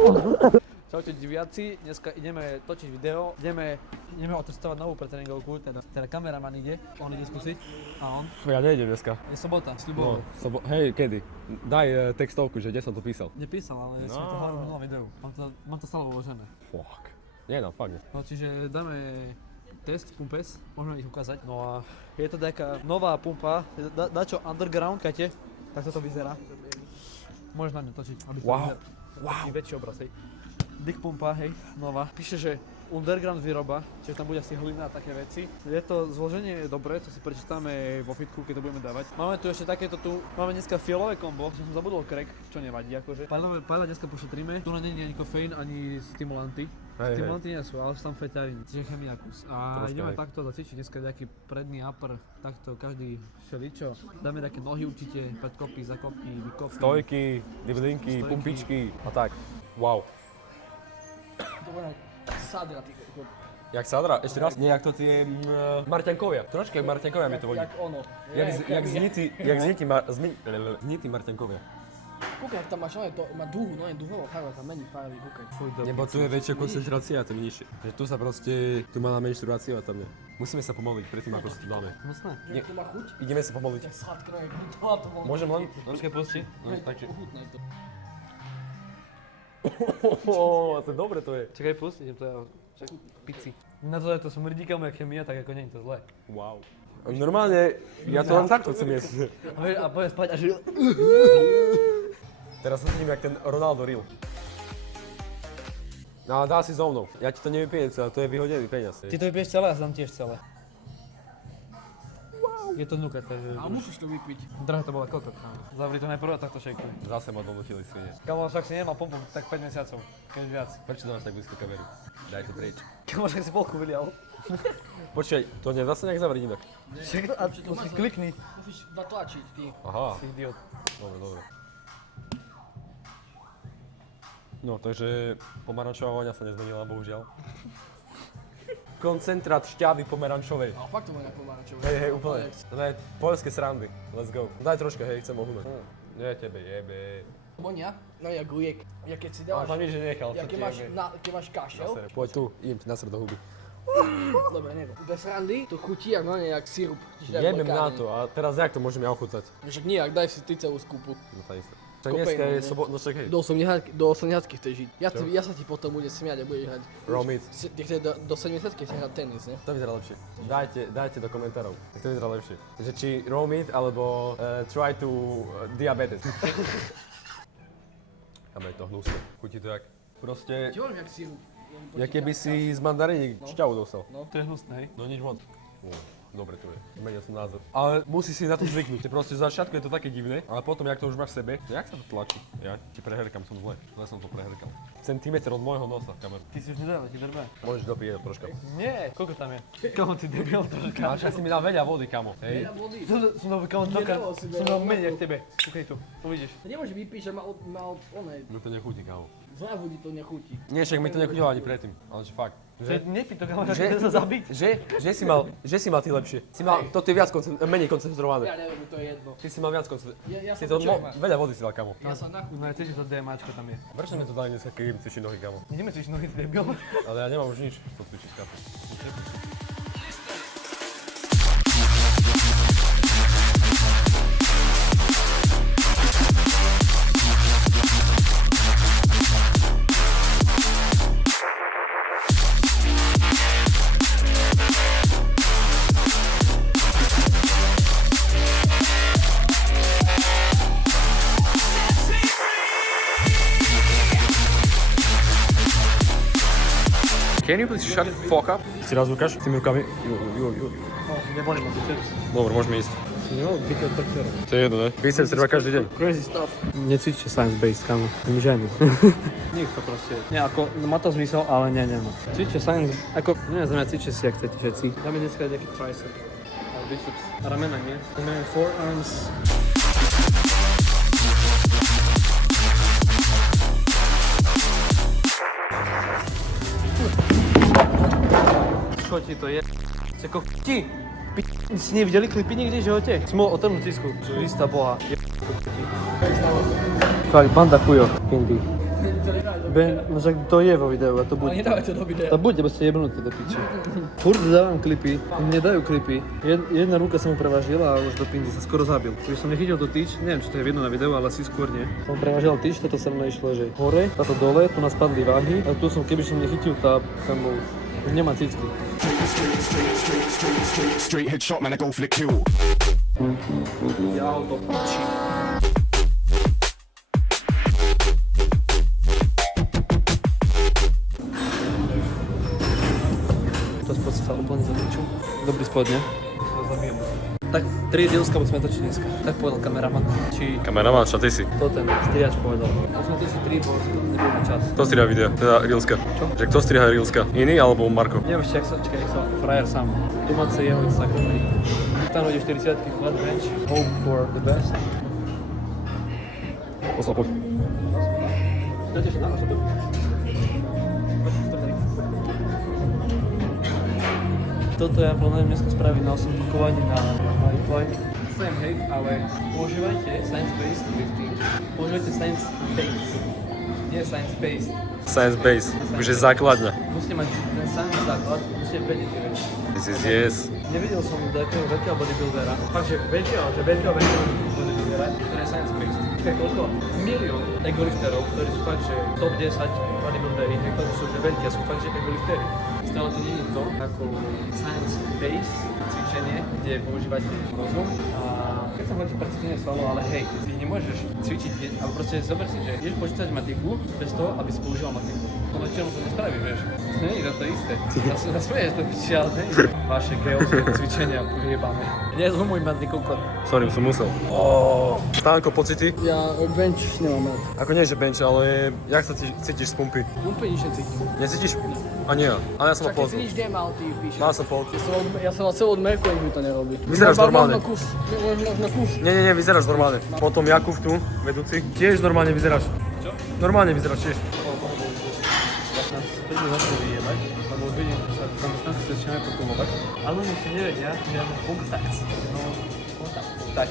Čaute diviaci, dneska ideme točiť video, ideme otestovať novú pretréningovku, teda kameraman ide, on ide skúsiť a on. Ja nejdem dneska. Je sobota, sľuboval. No, hej, kedy? Daj textovku, že kde som to písal. Nepísal, ale sme to hlavne v novom videu. Mám to stále uložené. Fuck. Nie, no, fakt. No čiže dáme test pumpes, môžeme ich ukázať. No a je to taká nová pumpa, dačo underground, Kate, tak to vyzerá. Môžeš na ňu točiť, aby to Wow. taký väčší obraz, hej. Dick pumpa, hej, nová. Píše, že underground výroba, čiže tam bude asi hlina a také veci. Je to zloženie dobré, to si prečítame vo fitku, keď to budeme dávať. Máme tu ešte takéto máme dneska fialové kombo, že som zabudol crack, čo nevadí akože. Páľa dneska pošetríme, tu nie je ani kofeín, ani stimulanty. Stimulanty nie sú, ale sú tam feťariny, čiže chemiakus. A ideme takto zacvičiť dneska nejaký predný upper, takto každý všeličo. Dáme také nohy určite, predkopy, zakopy, vykopy. Stojky, driblinky, pumpičky a tak. Wow. To bude sadra, ty kokot. Jak Sadra? Ešte raz? Nie, jak to tie Marťankovia. Troška jak Marťankovia mi to vodí. Jak ono. Jak znití Marťankovia. Kúkaj, tam máš, to má dúhu, dúhová farba, tam mení farby, kúkaj. Nebo tu je väčšia koncentrácia a tam nižšie. Že tu sa proste, tu má na menštruáciu a tam nie. Musíme sa pomoliť predtým, ako si to dáme. Jasné. Jak to má chuť? Ideme sa pomoliť. Tak sladko, jak to to bol. Môžem len? Troška pustiť? Takže ochutnaj to. To je dobre to je. Čakaj, pust, idem to ja, pici. Na to, že to smrdí kamu jak chemia, tak ako nie je to zlé. Wow. Normálne, ja to len takto chcem jesť. A poďme spať a že... Teraz sa sedím jak ten Ronaldo Reel. No dá si so mnou. Ja ti to nevypijem celé, to je vyhodený peniaz. Ty to vypiješ celé, ja si dám tiež celé. Je to nuka, takže... Ale musíš to vypiť. Drahé to bola kokot, kámo. Zavri to najprv a takto šejkuj. Zase ma donútili svine. Kámo, však si nemal pumpu tak 5 mesiacov, keď viac. Prečo to máš tak blízko kameru? Daj to preč. Kámo, však si polku vylial. Počkaj, to nie zase nejak zavriť inak. Však to, a to si klikni. Musíš natlačiť, ty. Aha, Si idiot. dobre. No, takže pomarančová voňa sa nezmenila, bohužiaľ. Koncentrát šťavy pomerančovej. Ale fakt to má nejak pomáračové. Hej, úplne. To je poľské srandy. Let's go. Daj troška, hej, chcem ohúmať. Nie, tebe jebe. Vonia? No jak liek. Ja keď si dávaš... Ale tam nič nenechal, Ja čo keď ti máš, jebe. keď máš kašel. Poď tu, idem ti nasrať do huby. Dobre, nebo. Bez randy to chutí jak jak sirup. Jebem na to, a teraz jak to môžem ja ochutnať? Však nijak, daj si ty celú skúpu. No tá isté. Tak dneska je no čak hej. Do 80-ky chceš žiť. Ja sa ti potom budem smiať a budeš hrať. Raw meat. Ty chceš do 70-ky chceš hrať tenis, ne? To vyzerá lepšie. Dajte do komentárov. Tak to vyzerá lepšie. Že či raw meat, alebo try to diabetes. Tam je to hnusné. Chutí to jak proste... Čo jak sirup? Jak keby si z mandaríny šťavu dostal. To je hnusné, hej? No nič moc. Dobre to je. Zmenil som názor. Ale musí si na to zvyknúť. Proste za začiatku je to také divné, ale potom, jak to už máš v sebe, jak sa to tlačí? Ja ti prehrkam, som zle. Zle som to prehrkal. Centimetr od môjho nosa, kamer. Ty si už nedal, ti drbe. Môžeš dopíjať troška. Nie, koľko tam je? Kámo, ty debil troška. Ale však si mi dal veľa vody, kamo. Hej. Som dal, kámo, Nedával si veľa som dal vody. menej jak tebe. Kúkaj tu, uvidíš. Nemôže vypíť, že má oné, No to nechutí, kamo. zlé vody to nechutí. Nie, však mi to nechutilo ani predtým. Ale že fakt. Nepí to, kámo, že sa zabiť. Že si mal ty lepšie. Si mal, to ty viac menej koncentrované. Ja neviem, to je jedno. Ty si mal viac koncentrované. Ja Si som to počujem. veľa vody si dal, kamo. Ja sa No nachutím. ja cítiš, to DMAčko tam je. Prečo mi to dali dneska, keď im cvičí nohy, kamo? Ideme cvičiť nohy, ty debil. Ale ja nemám už nič, to cvičiť, kapo. Can you please shut the fuck up? Si raz ukáž s tými rukami. Jo. Neboli ma biceps. Dobre, môžeme ísť. Nemal biceps tak včera. To je jedno, ne? Biceps treba každý deň. Crazy stuff. Necvičte science-based, kámo. Ženy. Nech to proste. Nie, ako, má to zmysel, ale nemá. Cvičte science, ako, neviem, cvičte si, ak chcete všetci. Dáme dneska nejaký tricep. A biceps. A ramena, nie? Dáme forearms. Čo ti to je? Ako ti? Si nevideli klipy nikdy, že hoďte? Si mohol otrhnúť cisku. Krista Boha. Fakt, banda chujo. Hindi. Ben, no však to je vo videu a to Ale bude. nedávaj to do videa. To bude, lebo ste jebnutí do piči. Furt dávam klipy, oni nedajú klipy. Jedna ruka sa mu prevážila a už do pindy sa skoro zabil. Keď som nechytil to tyč, neviem, či to je vidno na videu, ale asi skôr nie. Som prevážil tyč, toto sa mnou išlo, že hore, táto dole, tu nás padli váhy a tu som, keby som nechytil, tá tam bol, už nemá cicky. Straight headshot, man, I go for the kill. Ja to piči. To spod sa úplne zapiču. Dobrý spod, ne? Tak 3 dielska musíme točiť dneska. Tak povedal kameraman. Či Kameraman, čo ty si? to ten striač povedal. Musíme točiť 3, bo nebudeme čas. Kto striha video? Teda Reelska. Čo? Že kto striha Reelska? Iný alebo Marko? Neviem ešte, jak sa frajer sám. Tu máte jeho Instagram. Tam ide 40 flat bench. Hope for the best. Poď. Dajte ešte na nás. Toto ja plánujem dneska spraviť na 8 pakovaní na iFly. Same hate, ale používajte science-based lifting. Používajte science-based. Nie science-based. Science base. Už je základňa. Musíte mať ten samý základ, musíte vedieť tie veci. This is yes. Nevidel som takého veľkého bodybuildera. Fakt, že veľkého bodybuildera, ktorý je science-based. Počkaj, koľko? Milión egolifterov, ktorí sú fakt, že top 10 bodybuilderi, ktorí sú že veľkí a sú fakt, že egolifteri. Stále to nie je to ako science-based cvičenie, kde používate rozum a keď sa hovorí precvičenie svalov, ale hej, ty nemôžeš cvičiť, alebo proste zober si, že ideš počítať matiku bez toho, aby si používal matiku. To väčšinou sa nespraví, vieš. To nie je to isté. Zasmieješ to piči, ale nie je. Vaše geovské cvičenia vyjebáme. Nezhumuj ma, ty kokot. Sorry, som musel. Stánko, pocity? Ja bench nemám rád. Ako nie, že bench, ale jak sa cítiš z pumpy? Úplne nič necítim. Necítiš? A nie. Ale ja som Však mal keď si polku. nič nemal, ty píšeš. Mal som polku. Ja som mal celú odmerku, ani mi to nerobí. Vyzeráš normálne. Možno kus. Nie, vyzeráš normálne. Potom Jakub tu, vedúci. Tiež normálne vyzeráš. Čo? Normálne vyzeráš tiež. Ja sa nás príde začne vyjebať, lebo už vidím, že sa zamestnanci začínajú potumovať. Ale oni ešte nevedia, že ja mám kontakt. No, kontakt. Tak.